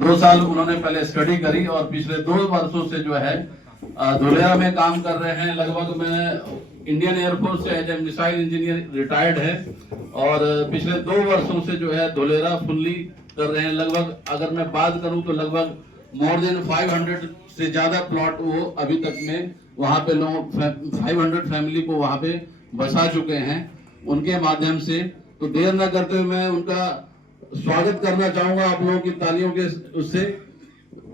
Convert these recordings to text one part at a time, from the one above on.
2 साल उन्होंने पहले स्टडी करी और पिछले 2 वर्षों से जो है धुलेरा में काम कर रहे हैं। लगभग मैं इंडियन एयरफोर्स से as a missile engineer retired है और पिछले 2 वर्षों से जो है धुलेरा फुल्ली कर रहे हैं। लगभग अगर मैं बात करूं तो लगभग मोर देन 500 से ज्यादा प्लॉट वो अभी तक में वहां पे लोग 500 फैमिली को वहां पे बसा चुके हैं उनके माध्यम से। तो देर न करते हुए मैं उनका स्वागत करना चाहूंगा आप लोगों की तालियों के उससे।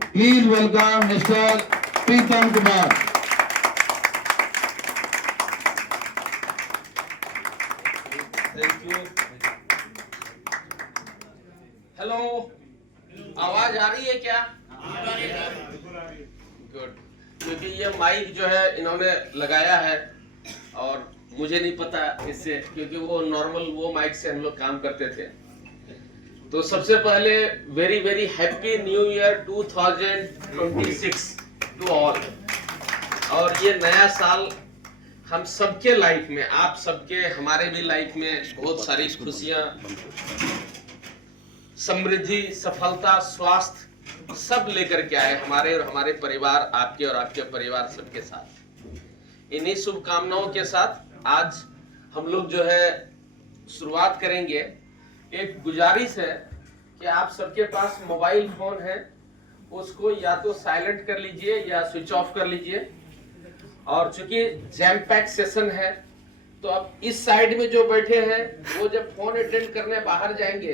Please welcome mister Pritam Kumar. Thank you. Hello, आवाज आ रही है क्या? गुड। क्योंकि ये माइक जो है इन्होंने लगाया है और मुझे नहीं पता इससे, क्योंकि वो नॉर्मल वो माइक से हम लोग काम करते थे। तो सबसे पहले very very happy new year 2026 to all. और ये नया साल हम सबके लाइफ में, आप सबके, हमारे भी लाइफ में बहुत सारी खुशियां, समृद्धि, सफलता, स्वास्थ्य सब लेकर के आए हमारे और हमारे परिवार, आपके और आपके परिवार सबके साथ। इन्हीं शुभकामनाओं के साथ आज हम लोग जो है शुरुआत करेंगे। एक गुजारिश है कि आप सबके पास मोबाइल फोन है, उसको या तो साइलेंट कर लीजिए या स्विच ऑफ कर लीजिए। और चूंकि जैम पैक सेशन है तो अब इस साइड में जो बैठे हैं वो जब फोन अटेंड करने बाहर जाएंगे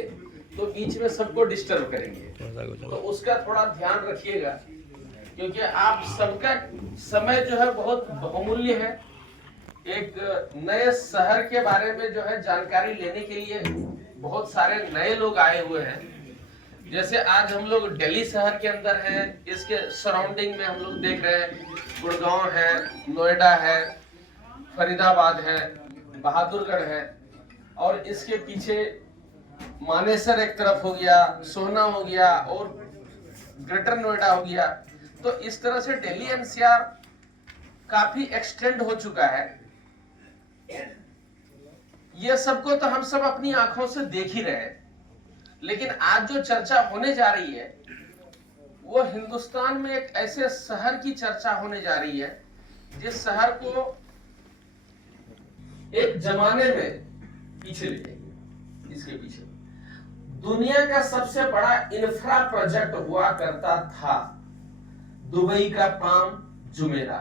तो बीच में सबको डिस्टर्ब करेंगे, तो उसका थोड़ा ध्यान रखिएगा, क्योंकि आप सबका समय जो है बहुत बहुमूल्य है। एक नए शहर के बारे में जो है जानकारी लेने के लिए बहुत सारे नए लोग आए हुए हैं। जैसे आज हम लोग दिल्ली शहर के अंदर हैं, इसके सराउंडिंग में हम लोग देख रहे हैं गुड़गांव है, नोएडा है, फरीदाबाद है, बहादुरगढ़ है, और इसके पीछे मानेसर एक तरफ हो गया, सोहना हो गया और ग्रेटर नोएडा हो गया। तो इस तरह से दिल्ली एनसीआर काफी एक्सटेंड हो चुका है। ये सबको तो हम सब अपनी आंखों से देख ही रहे हैं, लेकिन आज जो चर्चा होने जा रही है वो हिंदुस्तान में एक ऐसे शहर की चर्चा होने जा रही है जिस शहर को एक जमाने में पीछे ले जाएंगे। इसके पीछे दुनिया का सबसे बड़ा इंफ्रा प्रोजेक्ट हुआ करता था, दुबई का पाम जुमेरा।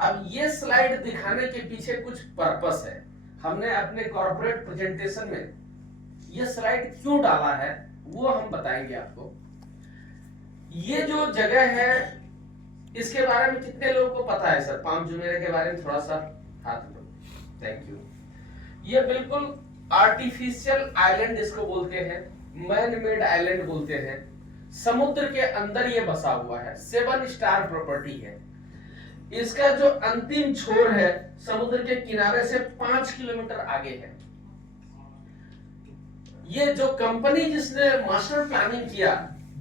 अब ये स्लाइड दिखाने के पीछे कुछ पर्पस है। हमने अपने कॉर्पोरेट प्रेजेंटेशन में ये स्लाइड क्यों डाला है वो हम बताएंगे आपको। ये जो जगह है इसके बारे में कितने लोगों को पता है सर? पाम जुमेरा के बारे में थोड़ा सा हाथ उठाओ। Thank you. ये बिल्कुल आर्टिफिशियल आइलैंड इसको बोलते हैं, मैन मेड आइलैंड बोलते हैं। समुद्र के अंदर ये बसा हुआ है, 7 स्टार प्रॉपर्टी है। इसका जो अंतिम छोर है समुद्र के किनारे से 5 किलोमीटर आगे है। ये जो कंपनी जिसने मास्टर प्लानिंग किया,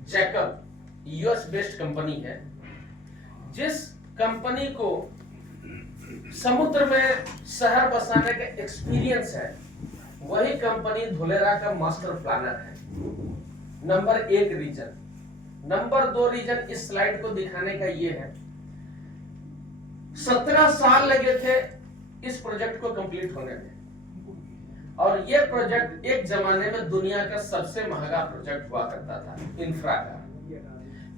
जैकब, यूएस बेस्ड कंपनी है। जिस कंपनी को समुद्र में शहर बसाने का एक्सपीरियंस है, वही कंपनी धुलेरा का मास्टर प्लानर है। Number 1 reason. नंबर 2 रीजन इस स्लाइड को दिखाने का ये है, 17 साल लगे थे इस प्रोजेक्ट को कंप्लीट होने में, और ये प्रोजेक्ट एक जमाने में दुनिया का सबसे महंगा प्रोजेक्ट हुआ करता था इंफ्रा का।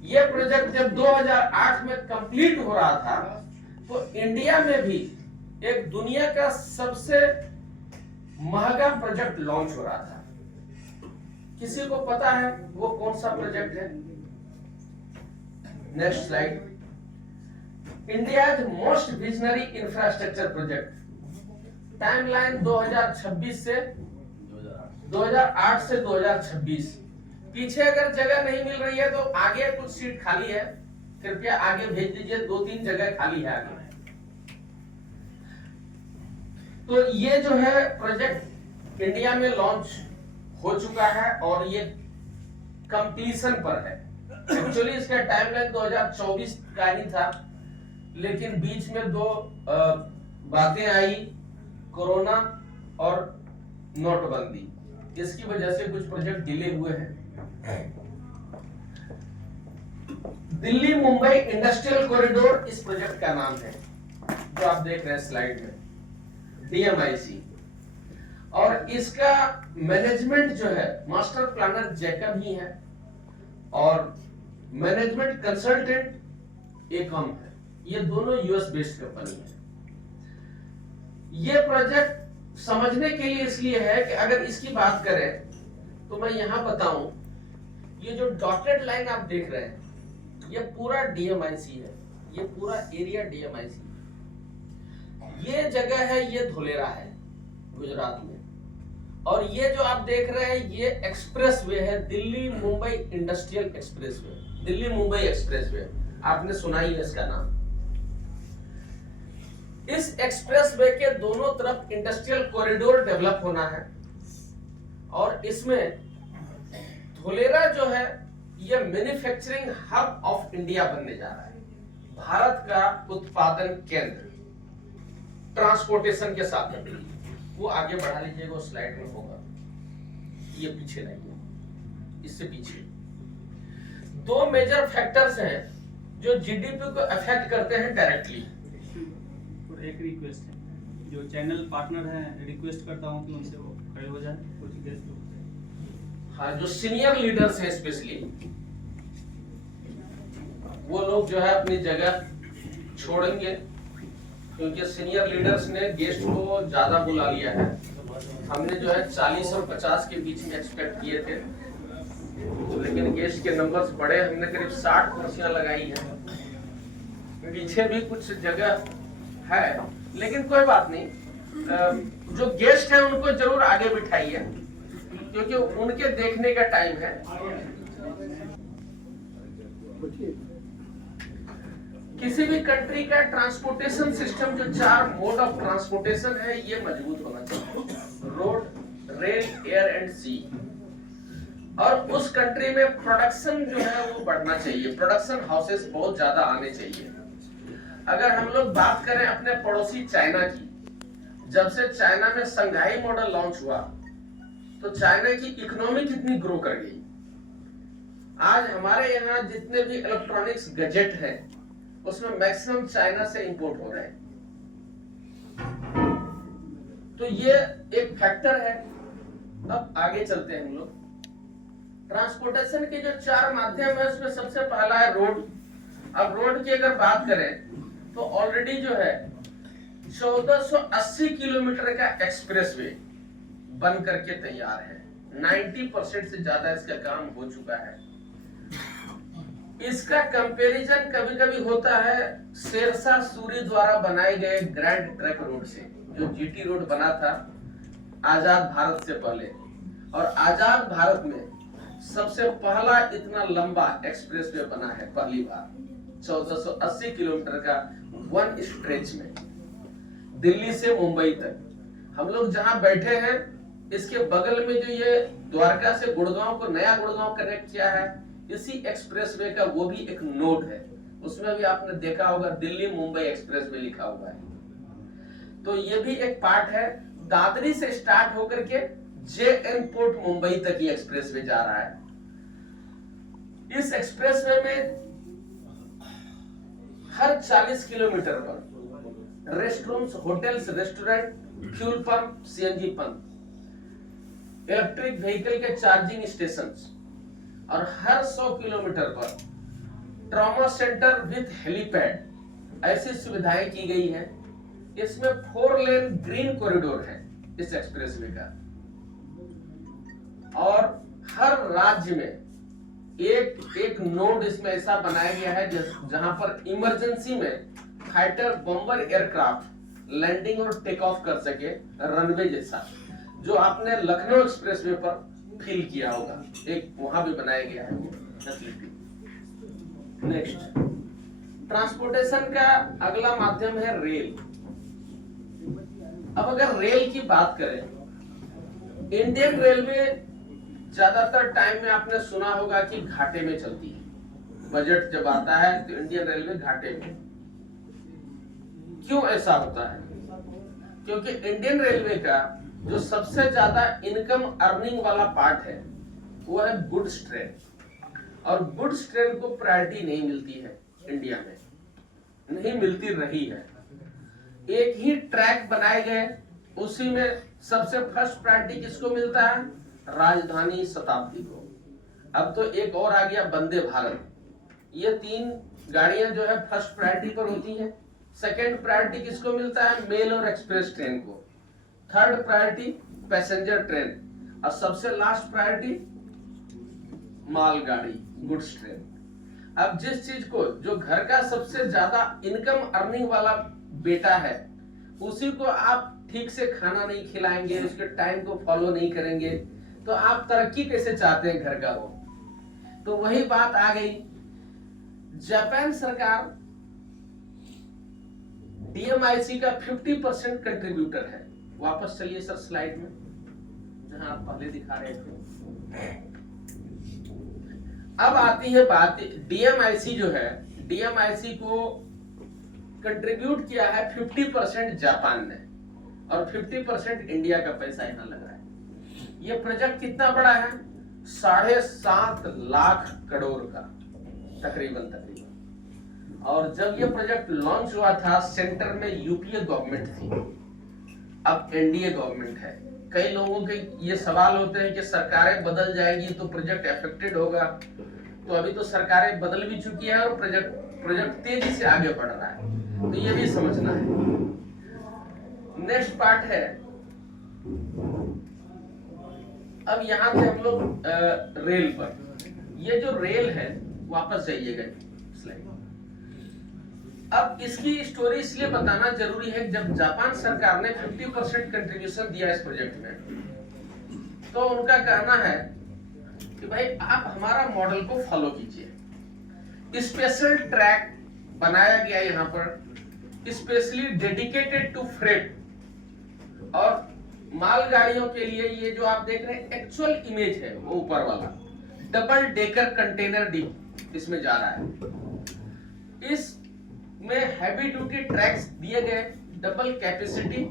ये प्रोजेक्ट जब 2008 में कंप्लीट हो रहा था तो इंडिया में भी एक दुनिया का सबसे महंगा प्रोजेक्ट लॉन्च हो रहा था। किसी को पता है वो कौन सा प्रोजेक्ट है? Next slide. India's most visionary infrastructure project. Timeline 2026 से 2008 से 2026। पीछे अगर जगह नहीं मिल रही है तो आगे कुछ सीट खाली है, कृपया आगे भेज दीजिए, 2-3 जगह खाली है आगे। तो ये जो है प्रोजेक्ट इंडिया में लॉन्च हो चुका है और ये कंप्लीशन पर है। एक्चुअली इसका टाइमलाइन 2024 का ही था, लेकिन बीच में 2 बातें आई, कोरोना और नोटबंदी। इसकी वजह से कुछ प्रोजेक्ट डिले हुए हैं। दिल्ली मुंबई इंडस्ट्रियल कॉरिडोर इस प्रोजेक्ट का नाम है, जो आप देख रहे हैं स्लाइड में, DMIC। और इसका मैनेजमेंट जो है मास्टर प्लानर जैकब ही है और मैनेजमेंट कंसल्टेंट एकम है। ये दोनों यूएस बेस्ड कंपनी है। ये प्रोजेक्ट समझने के लिए इसलिए है कि अगर इसकी बात करें तो मैं यहां बताऊं, ये जो डॉटेड लाइन आप देख रहे हैं ये पूरा DMIC है, ये पूरा एरिया DMIC। ये जगह है, ये धोलेरा है गुजरात में, और ये जो आप देख रहे हैं ये एक्सप्रेसवे है, Delhi Mumbai industrial expressway, Delhi Mumbai expressway. आपने सुना ही है इसका नाम। इस एक्सप्रेसवे के दोनों तरफ इंडस्ट्रियल कॉरिडोर डेवलप होना है और इसमें धोलेरा जो है ये मैन्युफैक्चरिंग हब ऑफ इंडिया बनने जा रहा है, भारत का उत्पादन केंद्र ट्रांसपोर्टेशन के साथ। वो आगे बढ़ा लीजिएगा, उस स्लाइड में होगा, ये पीछे नहीं, इससे पीछे। दो मेजर फैक्टर्स हैं जो जीडीपी को अफेक्ट करते हैं डायरेक्टली। और एक रिक्वेस्ट है, जो चैनल पार्टनर हैं रिक्वेस्ट करता हूं कि उनसे वो खड़े हो जाए, कुछ गेस्ट लोग। हाँ, जो सीनियर लीडर्स हैं स्पेशली, वो लोग जो है अपनी जगह छोड़ेंगे, क्योंकि सीनियर लीडर्स ने गेस्ट को ज्यादा बुला लिया है। हमने जो है 40 और 50 के बीच में एक्सपेक्ट किए थे, लेकिन गेस्ट के नंबर्स बड़े, हमने करीब 60 कुर्सियां लगाई है। पीछे भी कुछ जगह है, लेकिन कोई बात नहीं, जो गेस्ट है उनको जरूर आगे बिठाइए, क्योंकि उनके देखने का टाइम है। किसी भी कंट्री का ट्रांसपोर्टेशन सिस्टम, जो 4 मोड ऑफ ट्रांसपोर्टेशन है, ये मजबूत होना चाहिए, रोड, रेल, एयर एंड सी। और उस कंट्री में प्रोडक्शन जो है वो बढ़ना चाहिए, प्रोडक्शन हाउसेस बहुत ज्यादा आने चाहिए। अगर हम लोग बात करें अपने पड़ोसी चाइना की, जब से चाइना में संघाई मॉडल लॉन्च हुआ तो चाइना की इकोनॉमी कितनी ग्रो कर गई। आज हमारे यहाँ जितने भी इलेक्ट्रॉनिक्स गैजेट हैं उसमें मैक्सिमम चाइना से इंपोर्ट हो रहे हैं। तो ये एक फैक्टर है। अब आगे चलते हैं हम लोग। ट्रांसपोर्टेशन के जो 4 माध्यम है उसमें सबसे पहला है रोड। अब रोड की अगर बात करें तो ऑलरेडी जो है 1480 किलोमीटर का एक्सप्रेसवे बन करके तैयार है, 90% से ज्यादा इसका काम हो चुका है। इसका कंपैरिजन कभी-कभी होता है शेरशाह सूरी द्वारा बनाए गए ग्रैंड ट्रैक रोड से, जो जीटी रोड बना था आजाद भारत से पहले। और आजाद भारत में सबसे पहला इतना लंबा एक्सप्रेसवे बना है पहली बार, 1480 किलोमीटर का वन स्ट्रेच में, दिल्ली से मुंबई तक। हम लोग जहां बैठे हैं इसके बगल में जो ये द्वारका से गुड़गांव को, नया गुड़गांव कनेक्ट किया है, इसी एक्सप्रेसवे का वो भी एक नोड है। उसमें भी आपने देखा होगा दिल्ली मुंबई एक्सप्रेसवे लिखा हुआ है। तो ये भी एक पार्ट है। दादरी से स्टार्ट होकर के JN पोर्ट मुंबई तक ये एक्सप्रेसवे जा रहा है। इस एक्सप्रेसवे में हर 40 किलोमीटर पर restrooms, hotels, restaurant, fuel pump, CNG pump, electric vehicle के चार्जिंग स्टेशंस, और हर 100 किलोमीटर पर ट्रॉमा सेंटर विद हेलीपैड, ऐसी सुविधाएं की गई हैं। इसमें 4 लेन ग्रीन कॉरिडोर है इस एक्सप्रेसवे का, और हर राज्य में एक नोड इसमें ऐसा बनाया गया है जहां पर इमरजेंसी में फाइटर बम्बर एयरक्राफ्ट लैंडिंग और टेक ऑफ कर सके, रनवे जैसा, जो आपने लखनऊ एक्सप्रेसवे पर फील किया होगा, एक वहां भी बनाया गया है वो फैसिलिटी। नेक्स्ट, ट्रांसपोर्टेशन का अगला माध्यम है रेल। अब अगर रेल की बात करें, इंडियन रेलवे ज्यादातर टाइम में आपने सुना होगा कि घाटे में चलती है। बजट जब आता है तो इंडियन रेलवे घाटे में। क्यों ऐसा होता है? क्योंकि इंडियन रेलवे का जो सबसे ज्यादा इनकम अर्निंग वाला पार्ट है वो है गुड्स ट्रेन, और गुड्स ट्रेन को प्रायोरिटी नहीं मिलती है इंडिया में, नहीं मिलती रही है। एक ही ट्रैक बनाए गए, उसी में सबसे फर्स्ट प्रायोरिटी किसको मिलता है? राजधानी शताब्दी को। अब तो एक और आ गया वंदे भारत। ये 3 गाड़ियां जो है फर्स्ट प्रायोरिटी पर होती हैं। सेकंड प्रायोरिटी किसको मिलता है? मेल और एक्सप्रेस ट्रेन को। थर्ड प्रायोरिटी पैसेंजर ट्रेन, और सबसे लास्ट प्रायोरिटी मालगाड़ी, गुड्स ट्रेन। अब जिस चीज को, जो घर का सबसे ज्यादा इनकम अर्निंग वाला बेटा है, उसी को आप ठीक से खाना नहीं खिलाएंगे, उसके टाइम को फॉलो नहीं करेंगे, तो आप तरक्की कैसे चाहते हैं घर का वो? तो वही बात आ गई। जापान सरकार डीएमआईसी का 50% कंट्रीब्यूटर है। वापस चलिए सर स्लाइड में, जहां आप पहले दिखा रहे थे। अब आती है बात, डीएमआईसी जो है, डीएमआईसी को कंट्रीब्यूट किया है 50% जापान ने, और 50% इंडिया का पैसा यहां लग रहा है। ये प्रोजेक्ट कितना बड़ा है? 7.5 लाख करोड़ का तकरीबन। और जब ये प्रोजेक्ट लॉन्च हुआ था, सेंटर में यूपीए गवर्नमेंट थी, अब एनडीए गवर्नमेंट है। कई लोगों के ये सवाल होते हैं कि सरकारें बदल जाएंगी तो प्रोजेक्ट अफेक्टेड होगा। तो अभी तो सरकारें बदल भी चुकी है और प्रोजेक्ट तेजी से आगे बढ़ रहा है, तो ये भी समझना है। नेक्स्ट पार्ट है, अब यहां से हम लोग रेल पर। ये जो रेल है, वापस जाइएगा स्लाइड। अब इसकी स्टोरी इसलिए बताना जरूरी है, जब जापान सरकार ने 50% कंट्रीब्यूशन दिया इस प्रोजेक्ट में, तो उनका कहना है कि भाई आप हमारा मॉडल को फॉलो कीजिए। स्पेशल ट्रैक बनाया गया यहाँ पर, स्पेशली डेडिकेटेड टू फ्रेट, और मालगाड़ियों के लिए ये जो आप देख रहे हैं एक्चुअल इमेज है, वो ऊपर वाला डबल डेकर कंटेनर डिप इसमें जा रहा है। इस में हैवी ड्यूटी ट्रैक्स दिए गए, डबल कैपेसिटी,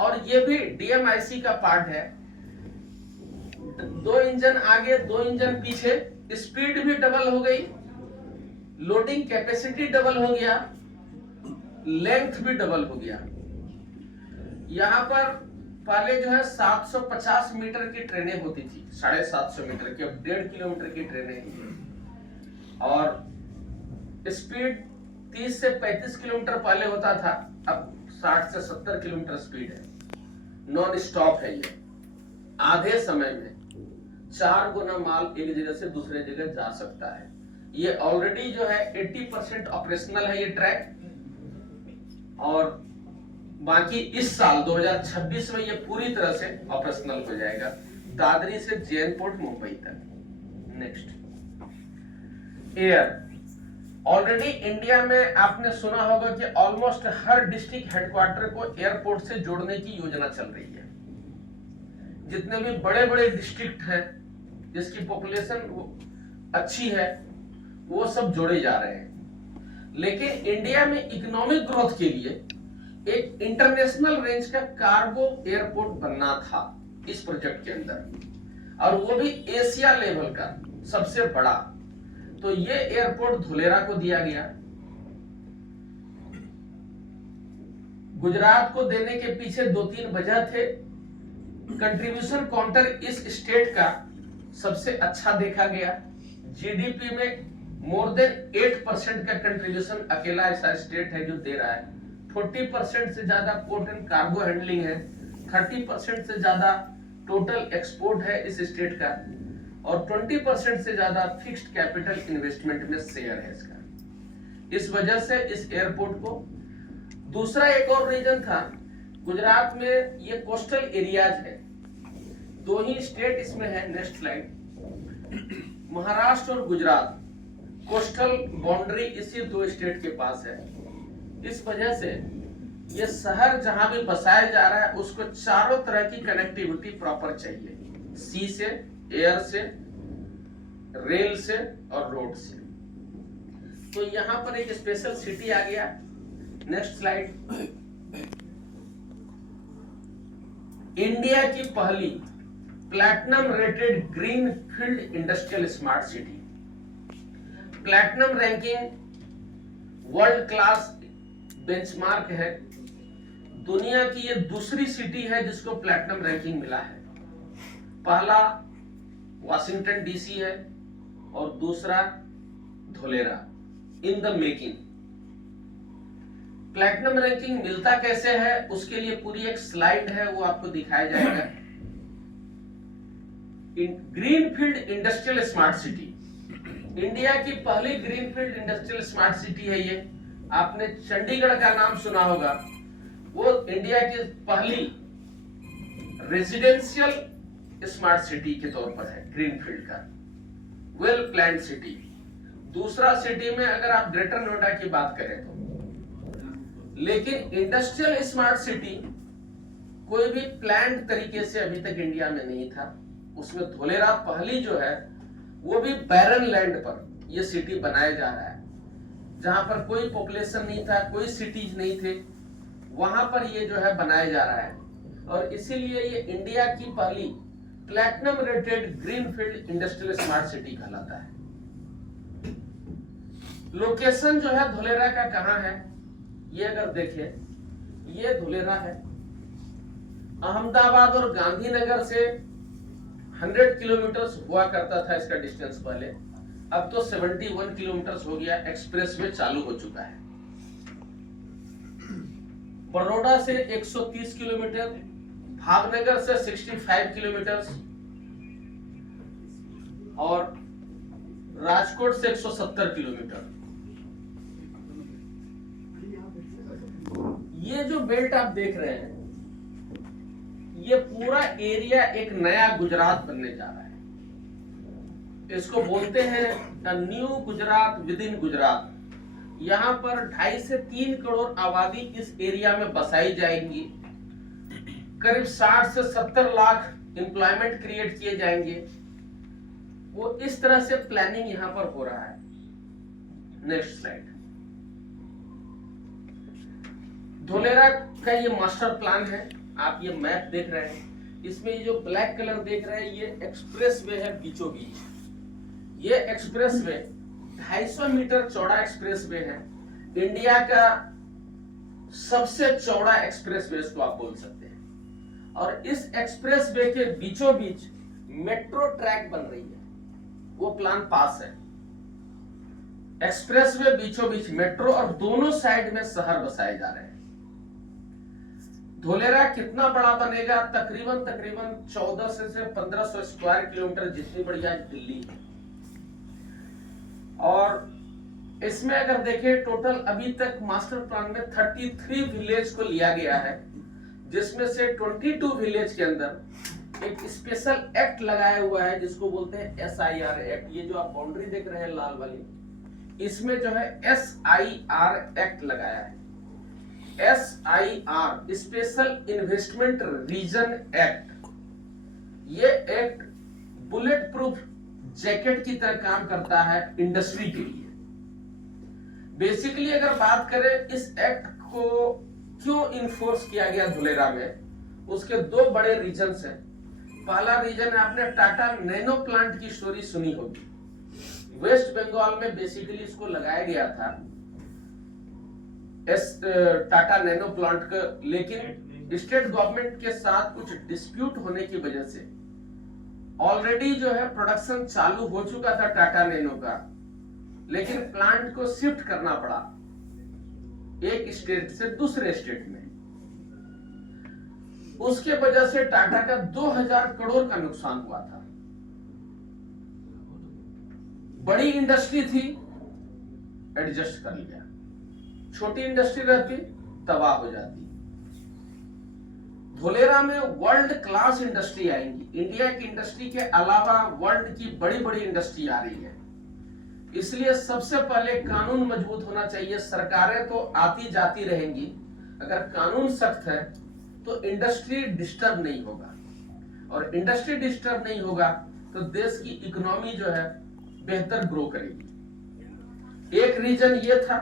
और ये भी डीएमआईसी का पार्ट है। 2 इंजन आगे, 2 इंजन पीछे, स्पीड भी डबल हो गई, लोडिंग कैपेसिटी डबल हो गया, लेंथ भी डबल हो गया। यहाँ पर पहले जो है 750 मीटर की ट्रेनें होती थी, 750 मीटर की, अब 1.5 किलोमीटर की ट्रेनें, और स्पीड 30 से 35 किलोमीटर पहले होता था, अब 60 से 70 किलोमीटर स्पीड है। नॉन स्टॉप है ये, आधे समय में 4 गुना माल एक जगह से दूसरे जगह जा सकता है। ये ऑलरेडी जो है 80% ऑपरेशनल है ये ट्रैक, और बाकी इस साल 2026 में ये पूरी तरह से ऑपरेशनल हो जाएगा, दादरी से जैन पोर्ट मुंबई तक। Next, air. ऑलरेडी इंडिया में आपने सुना होगा कि ऑलमोस्ट हर डिस्ट्रिक्ट हेडक्वार्टर को एयरपोर्ट से जोड़ने की योजना चल रही है। जितने भी बड़े बड़े डिस्ट्रिक्ट हैं जिसकी पॉपुलेशन अच्छी है, वो सब जोड़े जा रहे हैं। लेकिन इंडिया में इकोनॉमिक ग्रोथ के लिए एक इंटरनेशनल रेंज का कार्गो एयरपोर्ट बनना था इस प्रोजेक्ट के अंदर, और वो भी एशिया लेवल का सबसे बड़ा। तो ये एयरपोर्ट धुलेरा को दिया गया। गुजरात को देने के पीछे 2-3 वजह थे। कंट्रीब्यूशन काउंटर इस स्टेट का सबसे अच्छा देखा गया। जीडीपी में मोर देन 8% का कंट्रीब्यूशन अकेला ऐसा स्टेट है जो दे रहा है। 40% से ज्यादा पोर्ट एंड कार्गो हैंडलिंग है, 30% से ज्यादा टोटल एक्सपोर्ट है इस स्टेट का, और 20% से ज्यादा फिक्स्ड कैपिटल इन्वेस्टमेंट में शेयर है इसका। इस वजह से इस एयरपोर्ट को। दूसरा एक और रीजन था, गुजरात में ये कोस्टल एरियाज है, 2 ही स्टेट इसमें है। Next slide. महाराष्ट्र और गुजरात कोस्टल बाउंड्री इसी 2 स्टेट के पास है। इस वजह से ये शहर जहां भी बसाया जा रहा है उसको चारों तरह की कनेक्टिविटी प्रॉपर चाहिए, सी से, एयर से, रेल से और रोड से। तो यहां पर एक स्पेशल सिटी आ गया। Next slide. इंडिया की पहली platinum rated green field industrial smart city. Platinum ranking world class benchmark है। दुनिया की ये दूसरी सिटी है जिसको प्लैटिनम रैंकिंग मिला है। पहला वाशिंगटन डीसी है और दूसरा Dholera. In the making. Platinum ranking मिलता कैसे है उसके लिए पूरी एक स्लाइड है, वो आपको दिखाया जाएगा। Greenfield industrial smart city, India की पहली ग्रीनफील्ड इंडस्ट्रियल स्मार्ट सिटी है ये। आपने चंडीगढ़ का नाम सुना होगा, वो इंडिया की पहली रेजिडेंशियल स्मार्ट सिटी के तौर पर है, ग्रीनफील्ड का वेल प्लान्ड सिटी। दूसरा सिटी में अगर आप ग्रेटर नोएडा की बात करें तो, लेकिन इंडस्ट्रियल स्मार्ट सिटी कोई भी प्लान्ड तरीके से अभी तक इंडिया में नहीं था। उसमें धोलेरा पहली जो है, वो भी बैरन लैंड पर यह सिटी बनाया जा रहा है, जहां पर कोई पॉपुलेशन नहीं था, कोई सिटीज नहीं थे, वहां पर ये जो है बनाया जा रहा है। और इसीलिए ये इंडिया की पहली platinum rated greenfield industrial smart city कहलाता है। लोकेशन जो है धोलेरा का कहां है, ये अगर देखें, ये धोलेरा है। अहमदाबाद और गांधीनगर से 100 किलोमीटर हुआ करता था इसका डिस्टेंस पहले, अब तो 71 किलोमीटर हो गया। एक्सप्रेसवे चालू हो चुका है। बड़ौदा से 130 किलोमीटर, भावनगर से 65 किलोमीटर और राजकोट से 170 किलोमीटर। ये जो बेल्ट आप देख रहे हैं, ये पूरा एरिया एक नया गुजरात बनने जा रहा है। इसको बोलते हैं new Gujarat with in Gujarat. यहाँ पर 2.5 से 3 करोड़ आबादी इस एरिया में बसाई जाएंगी। करीब 60 से 70 लाख एम्प्लॉयमेंट क्रिएट किए जाएंगे। वो इस तरह से प्लानिंग यहाँ पर हो रहा है। Next slide. धोलेरा का ये मास्टर प्लान है। आप ये मैप देख रहे हैं, इसमें ये जो ब्लैक कलर देख रहे हैं, ये एक्सप्रेसवे है बीचों बीच। ये एक्सप्रेसवे 250 मीटर चौड़ा एक्सप्रेसवे है। इंडिया का सबसे चौड़ा एक्सप्रेसवे इसको आप बोल सकते हैं। और इस एक्सप्रेसवे के बीचों बीच मेट्रो ट्रैक बन रही है, वो प्लान पास है। एक्सप्रेसवे बीचों बीच मेट्रो और दोनों साइड में शहर बसाए जा रहे हैं। धोलेरा कितना बड़ा बनेगा? तकरीबन 1400 से 1500 स्क्वायर किलोमीटर, जितनी बड़ी आज दिल्ली है। और इसमें अगर देखें, टोटल अभी तक मास्टर प्लान में 33 विलेज को लिया गया है, जिसमें से 22 विलेज के अंदर एक स्पेशल एक्ट लगाया हुआ है जिसको बोलते हैं SIR एक्ट। ये जो आप बाउंड्री देख रहे हैं लाल वाली, इसमें जो है SIR एक्ट लगाया है। SIR special investment region act. ये एक्ट बुलेट प्रूफ जैकेट की तरह काम करता है इंडस्ट्री के लिए। बेसिकली अगर बात करें इस एक्ट को क्यों इन्फोर्स किया गया धोलेरा में, उसके 2 बड़े रीजन्स हैं। पहला रीजन है, आपने टाटा नैनो प्लांट की स्टोरी सुनी होगी। वेस्ट बंगाल में बेसिकली इसको लगाया गया था, टाटा नैनो प्लांट का, लेकिन स्टेट गवर्नमेंट के साथ कुछ डिस्प्यूट होने की वजह से ऑलरेडी जो है प्रोडक्शन चालू हो चुका था टाटा नैनो का, लेकिन प्लांट को शिफ्ट करना पड़ा एक स्टेट से दूसरे स्टेट में। उसके वजह से टाटा का 2000 करोड़ का नुकसान हुआ था। बड़ी इंडस्ट्री थी, एडजस्ट कर लिया। छोटी इंडस्ट्री रहती तबाह हो जाती। धोलेरा में वर्ल्ड क्लास इंडस्ट्री आएंगी। इंडिया की इंडस्ट्री के अलावा वर्ल्ड की बड़ी बड़ी इंडस्ट्री आ रही है। इसलिए सबसे पहले कानून मजबूत होना चाहिए। सरकारें तो आती जाती रहेंगी, अगर कानून सख्त है तो इंडस्ट्री डिस्टर्ब नहीं होगा, और इंडस्ट्री डिस्टर्ब नहीं होगा तो देश की इकोनॉमी जो है बेहतर ग्रो करेगी। एक रीजन ये था।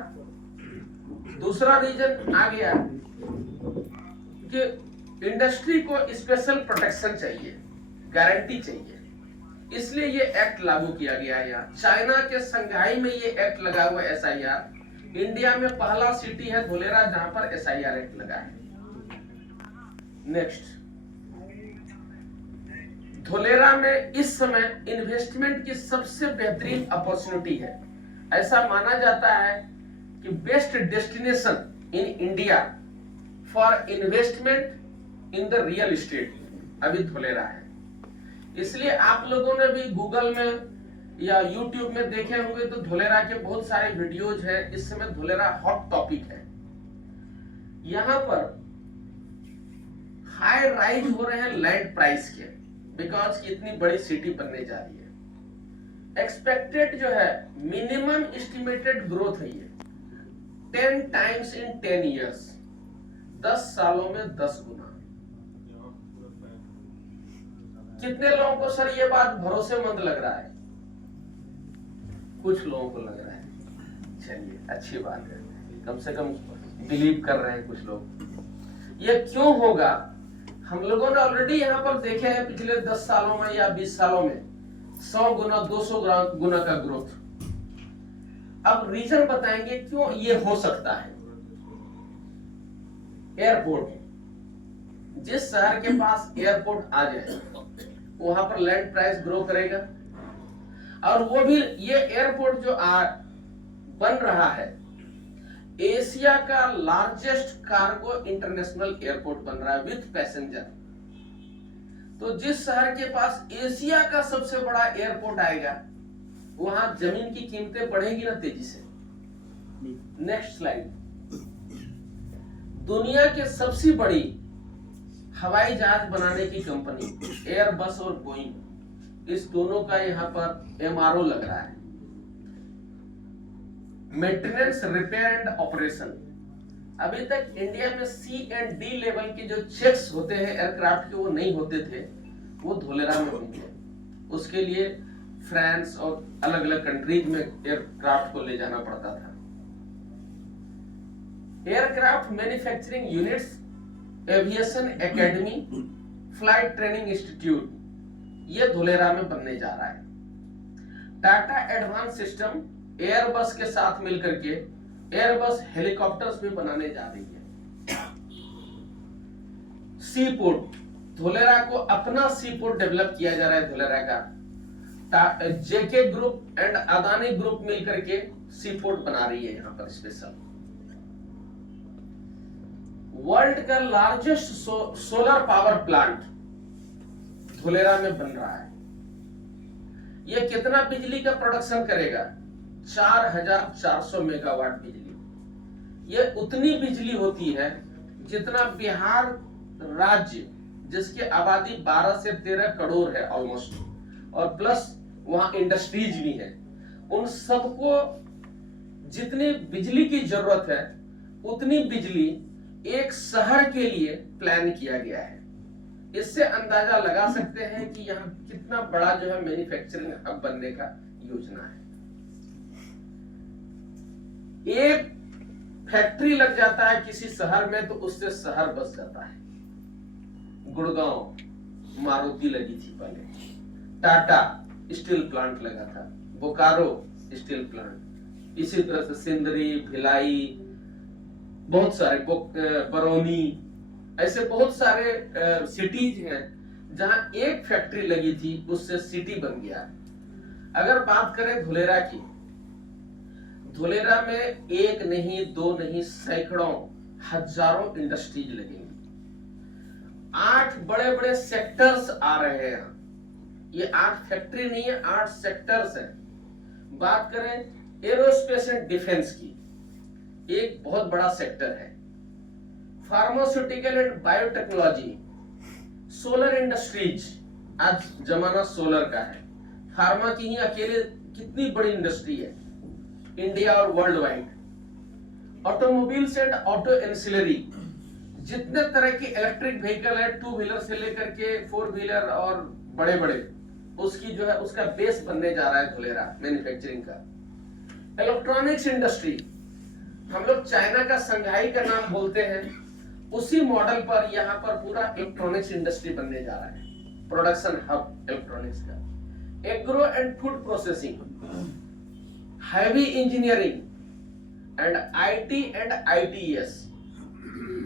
दूसरा रीजन आ गया कि इंडस्ट्री को स्पेशल प्रोटेक्शन चाहिए, गारंटी चाहिए। इसलिए ये एक्ट लागू किया गया है। यहाँ चाइना के संघाई में ये एक्ट लगा हुआ है SIR। इंडिया में पहला सिटी है धोलेरा जहां पर SIR एक्ट लगा है। नेक्स्ट, धोलेरा में इस समय इन्वेस्टमेंट की सबसे बेहतरीन अपॉर्चुनिटी है। ऐसा माना जाता है कि best destination in India for investment in the real estate अभी धोलेरा है। इसलिए आप लोगों ने भी गूगल में या यूट्यूब में देखे होंगे तो धोलेरा के बहुत सारे वीडियोज हैं। इस समय धोलेरा हॉट टॉपिक है। यहाँ पर हाई राइज हो रहे हैं लैंड प्राइस के, बिकॉज की इतनी बड़ी सिटी बनने जा रही है। एक्सपेक्टेड जो है मिनिमम एस्टिमेटेड ग्रोथ है ये 10 टाइम्स इन 10 इयर्स, 10 सालों में 10 गुना। कितने लोगों को सर ये बात भरोसेमंद लग रहा है? कुछ लोगों को लग रहा है। चलिए अच्छी बात है, कम से कम बिलीव कर रहे हैं कुछ लोग। ये क्यों होगा? हम लोगों ने ऑलरेडी यहाँ पर देखे हैं पिछले 10 सालों में या 20 सालों में 100 गुना 200 गुना का ग्रोथ। अब रीजन बताएंगे क्यों ये हो सकता है। एयरपोर्ट, जिस शहर के पास एयरपोर्ट आ जाए वहां पर लैंड प्राइस ग्रो करेगा। और वो भी ये एयरपोर्ट जो बन रहा है, एशिया का लार्जेस्ट कार्गो इंटरनेशनल एयरपोर्ट बन रहा है विथ पैसेंजर। तो जिस शहर के पास एशिया का सबसे बड़ा एयरपोर्ट आएगा वहां जमीन की कीमतें बढ़ेगी ना तेजी से। Next slide. दुनिया की सबसे बड़ी हवाई जहाज बनाने की कंपनी एयरबस और बोइंग, इस दोनों का यहाँ पर MRO लग रहा है। Maintenance, repair and operation. अभी तक इंडिया में C&D लेवल के जो चेक्स होते हैं एयरक्राफ्ट के वो नहीं होते थे, वो धोलेरा में होंगे। उसके लिए फ्रांस और अलग अलग कंट्रीज में एयरक्राफ्ट को ले जाना पड़ता था। Aircraft manufacturing units, aviation academy, flight training institute, ये धोलेरा में बनने जा रहा है। टाटा एडवांस सिस्टम एयरबस के साथ मिलकर के एयरबस हेलीकॉप्टर्स भी बनाने जा रही है। सी पोर्ट, धोलेरा को अपना सी पोर्ट डेवलप किया जा रहा है। धोलेरा का JK group and Adani group मिलकर के सी पोर्ट बना रही है यहाँ पर स्पेशल। वर्ल्ड का largest solar power plant Dholera में बन रहा है। यह कितना बिजली का प्रोडक्शन करेगा? 4400 मेगावाट बिजली। यह उतनी बिजली होती है जितना बिहार राज्य, जिसकी आबादी 12 से 13 करोड़ है ऑलमोस्ट, और प्लस वहां इंडस्ट्रीज भी है, उन सबको जितनी बिजली की जरूरत है उतनी बिजली एक शहर के लिए प्लान किया गया है। इससे अंदाजा लगा सकते हैं कि यहाँ कितना बड़ा जो है मैन्युफैक्चरिंग हब बनने का योजना है। एक फैक्ट्री लग जाता है किसी शहर में तो उससे शहर बस जाता है। गुड़गांव मारुति लगी थी पहले, टाटा स्टील प्लांट लगा था, बोकारो स्टील प्लांट, इसी तरह से सिंदरी, भिलाई, बहुत सारे बरौनी, ऐसे बहुत सारे सिटीज हैं जहां एक फैक्ट्री लगी थी उससे सिटी बन गया। अगर बात करें धोलेरा की, धोलेरा में एक नहीं, दो नहीं, सैकड़ों, हजारों इंडस्ट्रीज लगेंगी। 8 बड़े बड़े सेक्टर्स आ रहे हैं। ये 8 फैक्ट्री नहीं है, 8 सेक्टर्स हैं। बात करें एरोस्पेस एंड डिफेंस की, एक बहुत बड़ा सेक्टर है। Pharmaceutical and biotechnology, solar industries, आज जमाना सोलर का है। फार्मा की ही अकेले कितनी बड़ी इंडस्ट्री है इंडिया और world wide. Automobiles and auto ancillary, जितने तरह की इलेक्ट्रिक व्हीकल है, 2 व्हीलर से लेकर के 4 व्हीलर और बड़े बड़े, उसकी जो है उसका बेस बनने जा रहा है धोलेरा मैन्युफैक्चरिंग का। इलेक्ट्रॉनिक्स इंडस्ट्री, हम लोग चाइना का संघाई का नाम बोलते हैं, उसी मॉडल पर यहाँ पर पूरा इलेक्ट्रॉनिक्स इंडस्ट्री बनने जा रहा है, प्रोडक्शन हब इलेक्ट्रॉनिक्स का। Agro and food processing, heavy engineering and IT and ITS.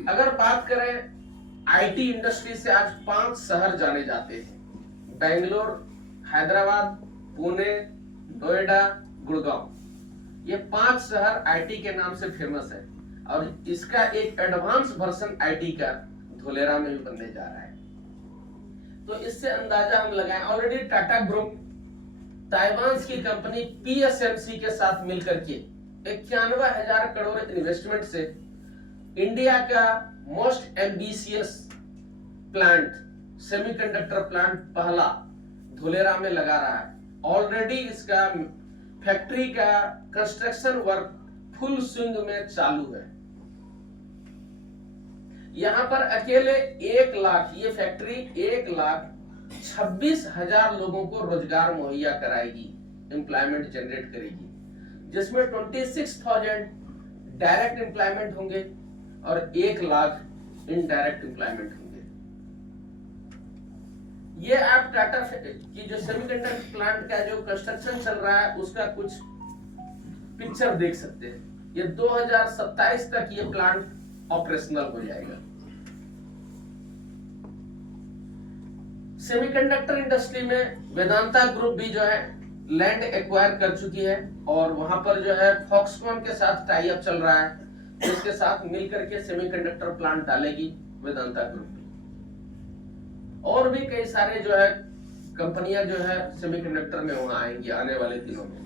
अगर बात करें आईटी इंडस्ट्री से आज 5 शहर जाने जाते हैं, बेंगलोर, हैदराबाद, पुणे, नोएडा, गुड़गांव। ये 5 शहर आईटी के नाम से फेमस है और इसका एक एडवांस वर्जन आईटी का धोलेरा में भी बनने जा रहा है। तो इससे अंदाजा हम लगाएं, ऑलरेडी टाटा ग्रुप ताइवान की कंपनी पीएसएमसी के साथ मिलकर के 91,000 करोड़ इन्वेस्टमेंट से इंडिया का most ambitious plant, semiconductor plant पहला धोलेरा में लगा रहा है। ऑलरेडी इसका फैक्ट्री का कंस्ट्रक्शन वर्क फुल स्विंग में चालू है। यहां पर अकेले 1 लाख, ये फैक्ट्री 1,26,000 लोगों को रोजगार मुहैया कराएगी, एम्प्लॉयमेंट जनरेट करेगी, जिसमें 26,000 डायरेक्ट एम्प्लॉयमेंट होंगे और 1 लाख इनडायरेक्ट एम्प्लॉयमेंट होंगे। ये आप टाटा की जो सेमीकंडक्टर प्लांट का जो कंस्ट्रक्शन चल रहा है उसका कुछ पिक्चर देख सकते हैं। ये 2027 तक ये प्लांट ऑपरेशनल हो जाएगा। सेमीकंडक्टर इंडस्ट्री में वेदांता ग्रुप भी जो है लैंड एक्वायर कर चुकी है और वहां पर जो है फॉक्सकॉन के साथ टाई अप चल रहा है, जिसके साथ मिलकर के सेमीकंडक्टर प्लांट डालेगी वेदांता ग्रुप। और भी कई सारे जो है कंपनियां जो है सेमीकंडक्टर में वहां आएंगी आने वाले दिनों में।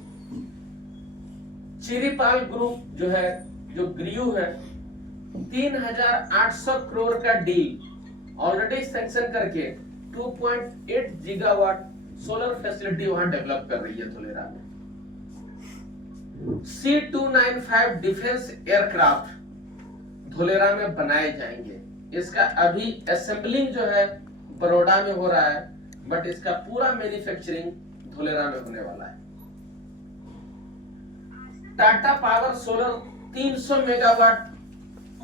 चिरीपाल ग्रुप जो है, जो ग्रीयू है, 3,800 करोड़ का डील ऑलरेडी सैंक्शन करके 2.8 गीगावाट सोलर फैसिलिटी वहां डेवलप कर रही है धोलेरा में। C295 डिफेंस एयरक्राफ्ट धोलेरा में बनाए जाएंगे। इसका अभी असेंबलिंग जो है बड़ौदा में हो रहा है, बट इसका पूरा मैन्युफैक्चरिंग धोलेरा में होने वाला है। Tata power solar 300 megawatt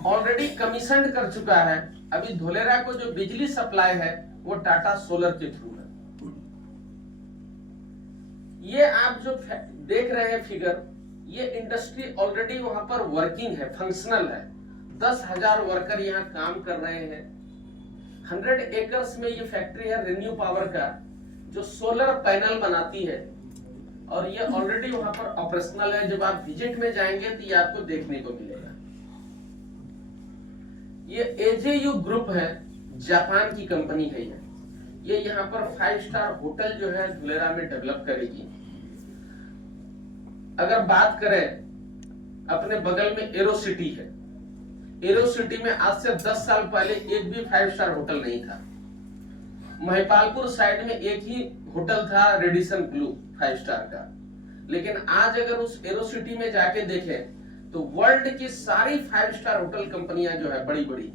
already commission कर चुका है। अभी धोलेरा को जो बिजली सप्लाई है वो टाटा सोलर के थ्रू है। ये आप जो देख रहे हैं फिगर, ये इंडस्ट्री ऑलरेडी वहां पर वर्किंग है, फंक्शनल है। 10,000 वर्कर यहाँ काम कर रहे हैं। 100 एकर्स में ये फैक्ट्री है रेन्यू पावर का, जो सोलर पैनल बनाती है और ये ऑलरेडी वहां पर ऑपरेशनल है। जब आप विजिट में जाएंगे तो ये आपको देखने को मिलेगा। ये एजेयू ग्रुप है, जापान की कंपनी है। ये यहाँ पर 5 स्टार होटल जो है धोलेरा में डेवलप करेगी। अगर बात करें, अपने बगल में एरो सिटी है। एरो सिटी में आज से 10 साल पहले एक भी 5 स्टार होटल नहीं था। महिपालपुर साइड में एक ही होटल था, रेडिसन ब्लू 5 स्टार का। लेकिन आज अगर उस एरो सिटी में जाके देखें तो वर्ल्ड की सारी 5 स्टार होटल कंपनियां जो है बड़ी बड़ी,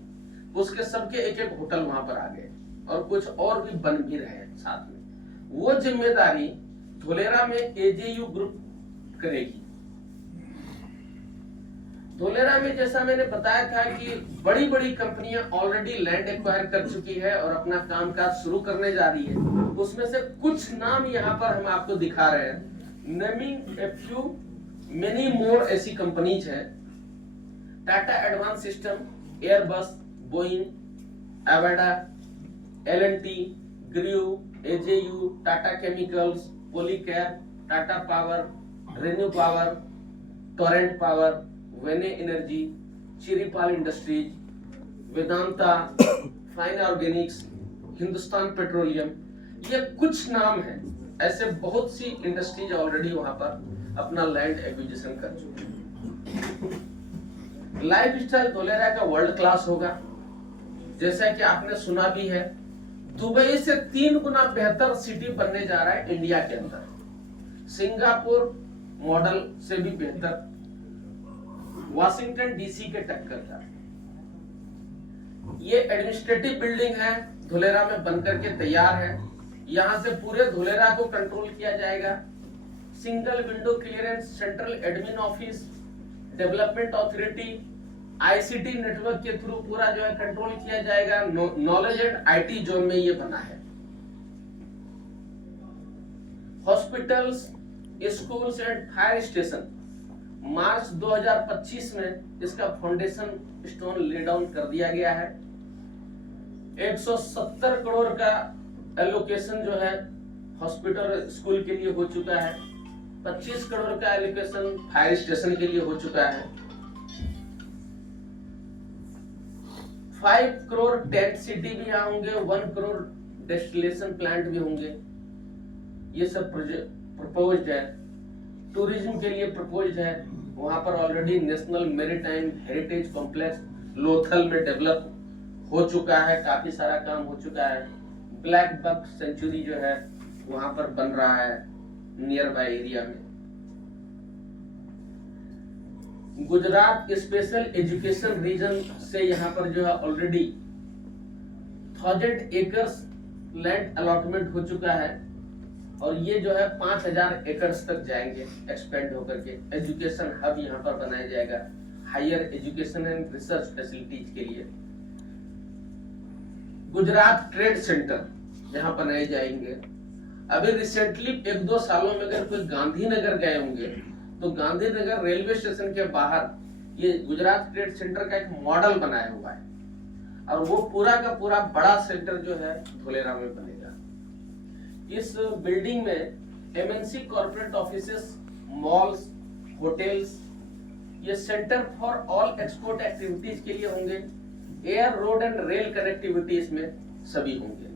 उसके सबके एक एक होटल वहां पर आ गए और कुछ और भी बन भी रहे हैं साथ में। वो जिम्मेदारी धोलेरा में एजेयू ग्रुप करेगी। धोलेरा में जैसा मैंने बताया था कि बड़ी बड़ी कंपनियां ऑलरेडी लैंड एक्वायर कर चुकी है और अपना कामकाज शुरू करने जा रही है। उसमें से कुछ नाम यहाँ पर हम आपको दिखा रहे हैं। Naming a few, many more ऐसी कंपनीज है। Tata advance system, Airbus, Boeing, Avaada, L&T, ग्रीयू, एजेयू, Tata chemicals, Polycab, Tata power, ReNew power, Torrent power, वेने energy, Chiripal industries, Vedanta, fine organics, Hindustan petroleum, ये कुछ नाम हैं। ऐसे बहुत सी इंडस्ट्रीज ऑलरेडी वहां पर अपना लैंड एक्विजिशन कर चुके हैं। लाइफ स्टाइल धोलेरा का वर्ल्ड क्लास होगा। जैसा कि आपने सुना भी है, दुबई से 3 गुना बेहतर सिटी बनने जा रहा है इंडिया के अंदर। सिंगापुर मॉडल से भी बेहतर, वाशिंगटन डीसी के टक्कर का। ये एडमिनिस्ट्रेटिव बिल्डिंग है, धोलेरा में बनकर के तैयार है। यहां से पूरे धोलेरा को कंट्रोल किया जाएगा। Single window clearance, central admin office, development authority, ICT network के थ्रू पूरा जो है कंट्रोल किया जाएगा। नॉलेज एंड आईटी जोन में ये बना है। Hospitals, schools and fire station March 2025 में इसका फाउंडेशन स्टोन ले डाउन कर दिया गया है। 170 करोड़ का एलोकेशन जो है हॉस्पिटल स्कूल के लिए हो चुका है। 25 करोड़ का एलोकेशन फायर स्टेशन के लिए हो चुका है। 5 करोड़ टेंट सिटी भी यहाँ होंगे, 1 करोड़ डेस्टिनेशन प्लांट भी होंगे। ये सब प्रपोज्ड है। टूरिज्म के लिए प्रपोज्ड है। वहां पर already national maritime heritage complex Lothal में डेवलप हो चुका है, काफी सारा काम हो चुका है। ब्लैक बक सेंचुरी जो है वहां पर बन रहा है नियर बाय एरिया में। गुजरात स्पेशल एजुकेशन रीजन से यहाँ पर जो है ऑलरेडी 1000 एकर्स लैंड अलॉटमेंट हो चुका है और ये जो है 5000 एकर्स तक जाएंगे एक्सपेंड होकर के। एजुकेशन हब यहाँ पर बनाया जाएगा higher education and research facilities के लिए। गुजरात ट्रेड सेंटर यहाँ बनाए जाएंगे। अभी रिसेंटली 1-2 सालों में अगर कोई गांधीनगर गए होंगे तो गांधीनगर रेलवे स्टेशन के बाहर ये गुजरात ट्रेड सेंटर का एक मॉडल बनाया हुआ है और वो पूरा का पूरा बड़ा सेंटर जो है धोलेरा में बनेगा। इस बिल्डिंग में MNC corporate offices, malls, hotels, ये centre for all export activities के लिए होंगे। Air, road and rail connectivity इसमें सभी होंगे।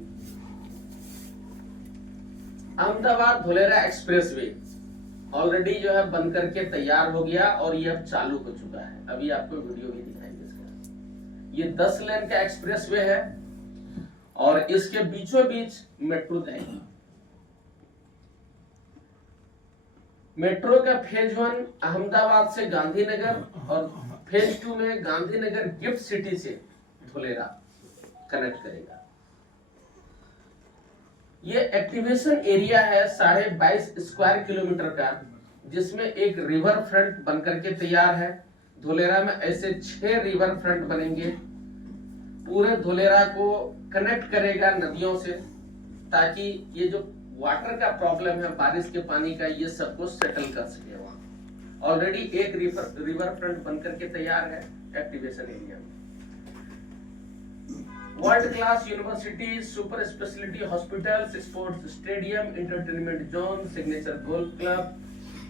अहमदाबाद धोलेरा एक्सप्रेसवे ऑलरेडी जो है बन करके तैयार हो गया और ये अब चालू हो चुका है। अभी आपको वीडियो भी दिखाएंगे इसका। ये 10 लेन का एक्सप्रेसवे है और इसके बीचों बीच मेट्रो जाएगी। मेट्रो का फेज 1 अहमदाबाद से गांधीनगर और फेज 2 में गांधीनगर गिफ्ट सिटी से धोलेरा कनेक्ट करेगा। ये एक्टिवेशन एरिया है 22.5 स्क्वायर किलोमीटर का, जिसमें एक रिवर फ्रंट बनकर के तैयार है। धोलेरा में ऐसे 6 रिवर फ्रंट बनेंगे। पूरे धोलेरा को कनेक्ट करेगा नदियों से, ताकि ये जो वाटर का प्रॉब्लम है बारिश के पानी का, ये सब कुछ सेटल कर सके। वहां ऑलरेडी एक रिवर फ्रंट बनकर के तैयार है एक्टिवेशन एरिया में। World class university, super speciality hospitals, sports stadium, entertainment zone, signature golf club,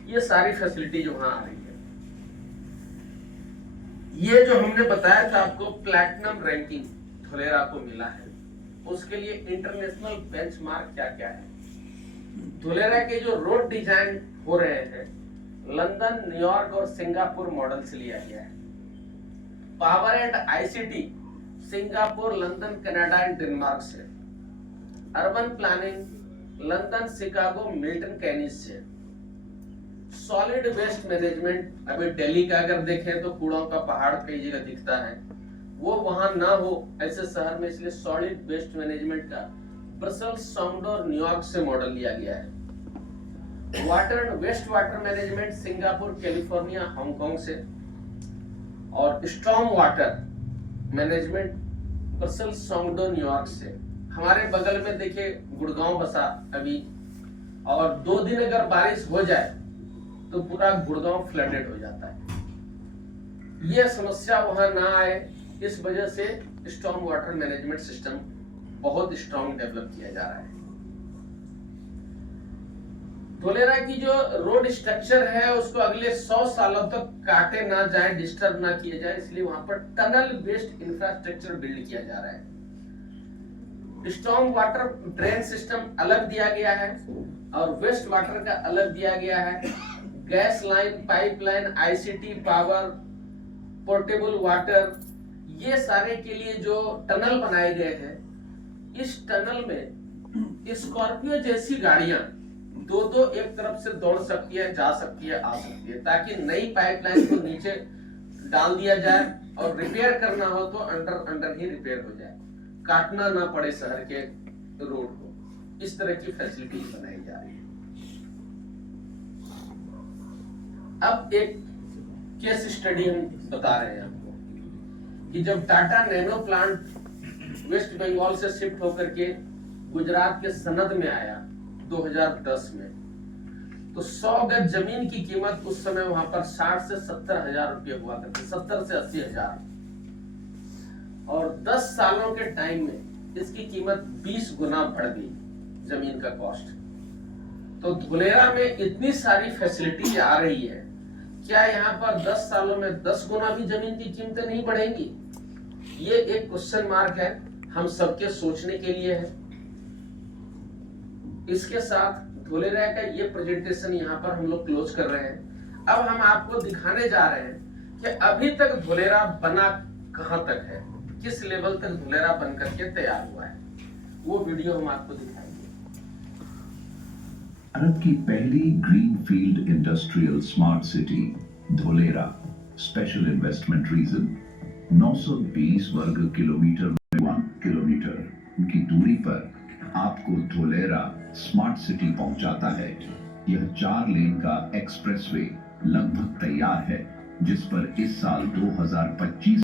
ये सारी फैसिलिटी जो वहां आ रही है। ये जो हमने बताया था आपको प्लैटिनम रैंकिंग धोलेरा को मिला है, उसके लिए इंटरनेशनल बेंचमार्क क्या क्या है। धोलेरा के जो रोड डिजाइन हो रहे हैं लंदन, न्यूयॉर्क और सिंगापुर मॉडल से लिया गया है। Power and ICT Singapore, London, Canada and Denmark से। Urban planning London, Chicago, Milton Keynes से। सॉलिड वेस्ट मैनेजमेंट, अभी दिल्ली का अगर देखें तो कूड़ों का पहाड़ कई जगह दिखता है, वो वहां ना हो ऐसे शहर में, इसलिए सॉलिड वेस्ट मैनेजमेंट का ब्रसेल्स, साउंड और न्यूयॉर्क से मॉडल लिया गया है। Water and waste water management Singapore, California, Hong Kong से। और स्टॉर्म वाटर मैनेजमेंट ब्रसेल्स, साउंड और न्यूयॉर्क से। हमारे बगल में देखिए गुड़गांव बसा अभी, और 2 दिन अगर बारिश हो जाए तो पूरा गुड़गांव फ्लडेड हो जाता है। यह समस्या वहां ना आए, इस वजह से स्टॉर्म वाटर मैनेजमेंट सिस्टम बहुत स्ट्रॉन्ग डेवलप किया जा रहा है। धोलेरा की जो रोड स्ट्रक्चर है उसको अगले 100 सालों तक काटे ना जाए, डिस्टर्ब ना किया जाए, इसलिए वहां पर टनल बेस्ड इंफ्रास्ट्रक्चर बिल्ड किया जा रहा है। स्टॉर्म वाटर ड्रेन सिस्टम अलग दिया गया है और वेस्ट वाटर का अलग दिया गया है। Gas line, pipeline, ICT, power, portable water, ये सारे के लिए जो टनल बनाए गए हैं, इस टनल में स्कॉर्पियो जैसी गाड़ियां दो एक तरफ से दौड़ सकती है, जा सकती है, आ सकती है, ताकि नई पाइपलाइन को नीचे डाल दिया जाए और रिपेयर करना हो तो अंडर ही रिपेयर हो जाए, काटना ना पड़े शहर के रोड को। इस तरह की फैसिलिटी बनाई जा रही है। अब एक केस स्टडी हम बता रहे हैं आपको कि जब Tata Nano plant West Bengal से शिफ्ट होकर के गुजरात के सनद में आया 2010 में, तो 100 गज जमीन की कीमत उस समय वहां पर 60 से 70 हजार रुपये हुआ करती, 70 से 80 हजार, और 10 सालों के टाइम में इसकी कीमत 20 गुना बढ़ गई जमीन का कॉस्ट। तो धुलेरा में इतनी सारी फैसिलिटी आ रही है, क्या यहाँ पर 10 सालों में 10 गुना भी जमीन की कीमतें नहीं बढ़ेंगी? ये एक क्वेश्चन मार्क है, हम सबके सोचने के लिए है। इसके साथ धुलेरा का ये प्रेजेंटेशन यहाँ पर हम लोग क्लोज कर रहे हैं। अब हम आपको दिखाने जा रहे हैं कि अभी तक धुलेरा बना कहां तक है, किस लेवल तक धुलेरा बनकर के तैयार हुआ है, वो वीडियो हम आपको दिखाएंगे। भारत की पहली greenfield industrial smart city Dholera, special investment region 920 वर्ग किलोमीटर में 1 किलोमीटर की दूरी पर आपको धुलेरा स्मार्ट सिटी पहुंचाता है। यह 4 लेन का एक्सप्रेसवे लगभग तैयार है, जिस पर इस साल 2025